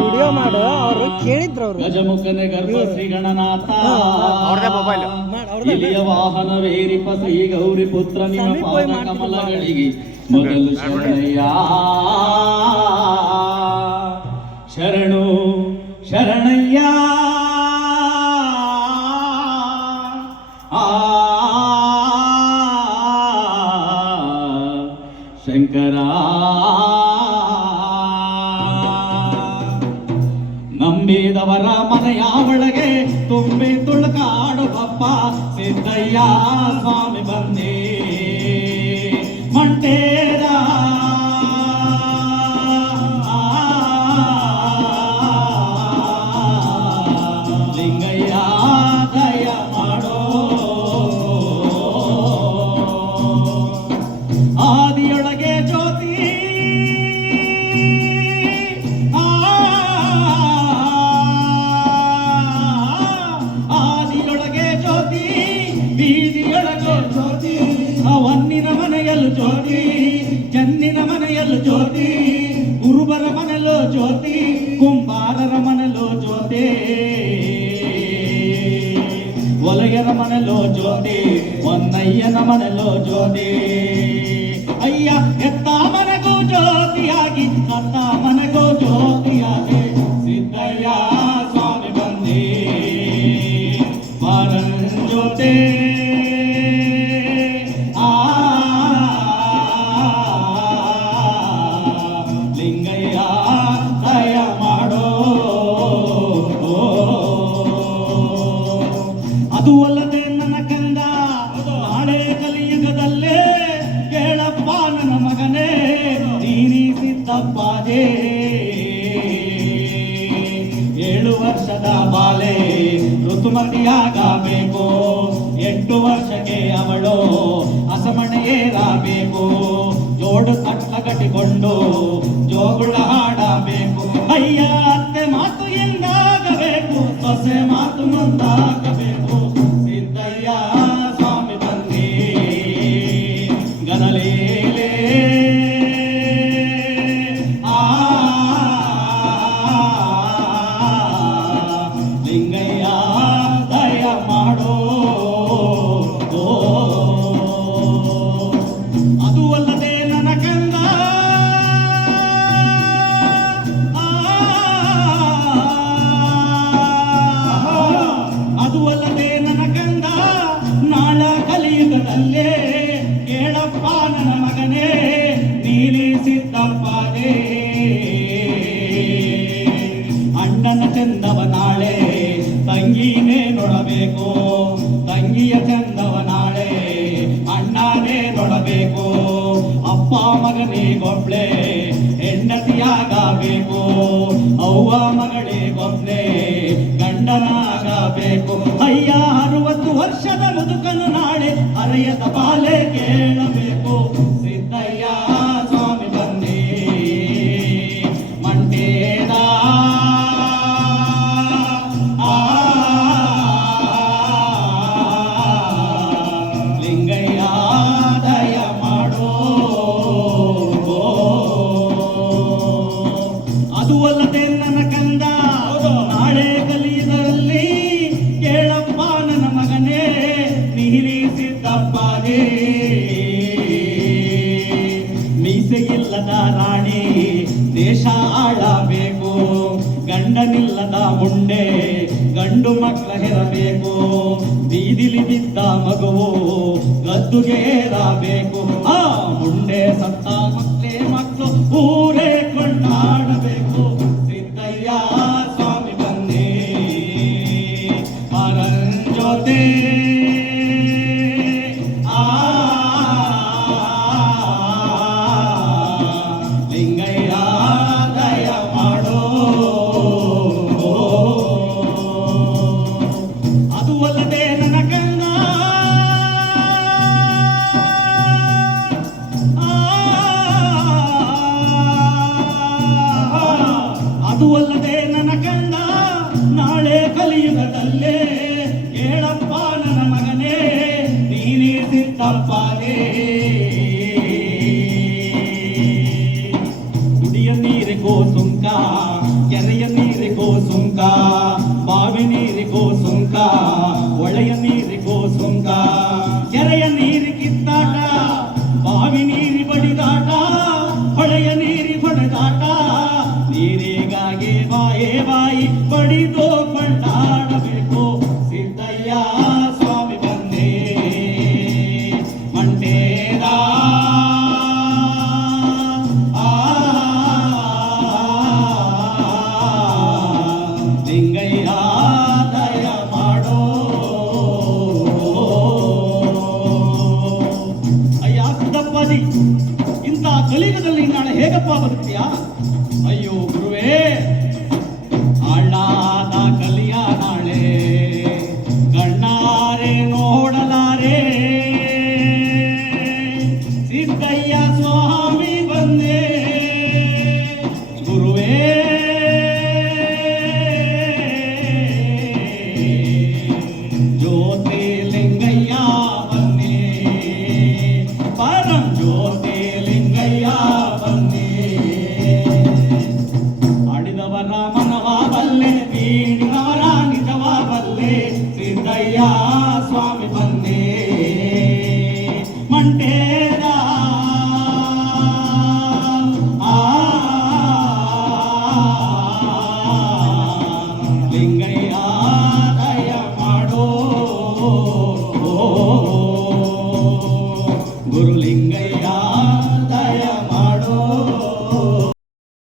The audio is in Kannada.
ವಿಡಿಯೋ ಮಾಡು ಅವರು ಕೇಳಿದ್ರು ಅವರು. ಗಜಮುಖನೆ ಗರ್ಭ ಶ್ರೀ ಗಣನಾಥ ಅವ್ರದೇ ಮೊಬೈಲ್ ಇಲಿಯ ವಾಹನವೇರಿಪ ಶ್ರೀ ಗೌರಿ ಪುತ್ರ ಹೋಗಿ ಪಾದ ಕಮಲಗಳಿಗೆ ಮೊದಲು ಶರಣಯ್ಯ. ಶರಣು ನಂಬಿದವರ ಮನೆಯ ಒಳಗೆ ತುಂಬಿ ತುಳುಕಾಡುವಪ್ಪ ಸಿದ್ದಯ್ಯ ಸ್ವಾಮಿ ಬಂದೇ ಮಂಟೇರ ಮನೆಯಲ್ಲೂ ಜ್ಯೋತಿ ಜನ್ನಿನ ಮನೆಯಲ್ಲೂ ಜ್ಯೋತಿ ಗುರುಬರ ಮನೆಯಲ್ಲೂ ಜ್ಯೋತಿ ಕುಂಬಾರರ ಮನೆಯಲ್ಲೂ ಜ್ಯೋತಿ ಒಲಯರ ಮನೆಯಲ್ಲೋ ಜ್ಯೋತಿ ಹೊನ್ನಯ್ಯನ ಮನೆಯಲ್ಲೋ ಜ್ಯೋತಿ ಅಯ್ಯ ಎತ್ತ ಮನೆಗೂ ಜ್ಯೋತಿಯಾಗಿ ಸತ್ತ ಮನೆಗೂ ಜ್ಯೋತಿಯಾಗಿ ಸಿದ್ದಯ್ಯ ಸ್ವಾಮಿ ಬಂದಿ ಮಾರನ್ ಜ್ಯೋತಿ ಅದು ಅಲ್ಲದೆ ನನ್ನ ಕಂದ. ನಾಳೆ ಕಲಿಯುಗದಲ್ಲೇ ಕೇಳಪ್ಪ ನನ್ನ ಮಗನೇ. ನೀನಿ ಸಿದ್ದಪ್ಪಾಜೆ ಏಳು ವರ್ಷದ ಬಾಲೆ ಋತುಮತಿಯಾಗಬೇಕು. ಎಂಟು ವರ್ಷಕ್ಕೆ ಅವಳು ಅಸಮಣೆಯೇರಬೇಕು ಜೋಡು ಕಟ್ಟ ಕಟ್ಟಿಕೊಂಡು ಜೋಗುಳ ಹಾಡಬೇಕು. ಅಯ್ಯ! ಅದು ಅಲ್ಲದೆ ನನ್ನ ಕಂದ ಅದು ಅಲ್ಲದೆ ನನ್ನ ನಾಳ ಕಲಿಯುಗದಲ್ಲೇ ಅವ್ವ ಮಗಳಿಗೊಬ್ಳೆ ಗಂಡನಾಗಬೇಕು ಅಯ್ಯ, ಅರವತ್ತು ವರ್ಷದ ಮುದುಕನು ನಾಳೆ ಅರೆಯದ ಬಾಲೆ ಕೇಳಬೇಕು. ಸಿದ್ದಯ್ಯ, ಸ್ವಾಮಿ ಬನ್ನಿ. ಮಂಡೇದ ಲಿಂಗಯ್ಯ, ದಯ ಮಾಡೋ. ಅದು ಅಲ್ಲದೆ ರಾಣಿ, ದೇಶ ಆಳಬೇಕು. ಗಂಡನಿಲ್ಲದ ಮುಂಡೆ, ಗಂಡು ಮಕ್ಕಳ ಹೆರಬೇಕು. ಬೀದಿಲಿ ಬಿದ್ದ ಮಗುವು ಗದ್ದುಗೆ ಏರಬೇಕು. ಆ ಮುಂಡೆ ಸತ್ತ ಮಕ್ಕಳು ಮನದಲ್ಲೇ ಹೇಳಪ್ಪ ನನ್ನ ಮಗನೇ, ನೀನೇ ಸಿದ್ದಪ್ಪನೇ ಗುಡಿಯ ನೀರಿಗೋ ಸುಂಕ ಕೆರೆಯ ನೀರಿಗೋ ಸುಂಕ ಬಾವಿ ನೀರಿಗೋ ಸುಂಕ ಒಳೆಯ ನೀರಿಗೋ ಸುಂಕ ಕೆರೆಯ ನೀರಿ ಕಿತ್ತಾಟ, ಬಾವಿ ನೀರಿ ಬಡಿದಾಟ, ಹೊಳೆಯ ನೀರಿ ಹೊಡೆದಾಟ ನೀರಿಗಾಗಿ ಬಾಯೇ ಬಾಯಿ ಶರೀರದಲ್ಲಿ ನಾಳೆ ಹೇಗಪ್ಪ ಬರುತ್ತೀಯಾ ಅಯ್ಯೋ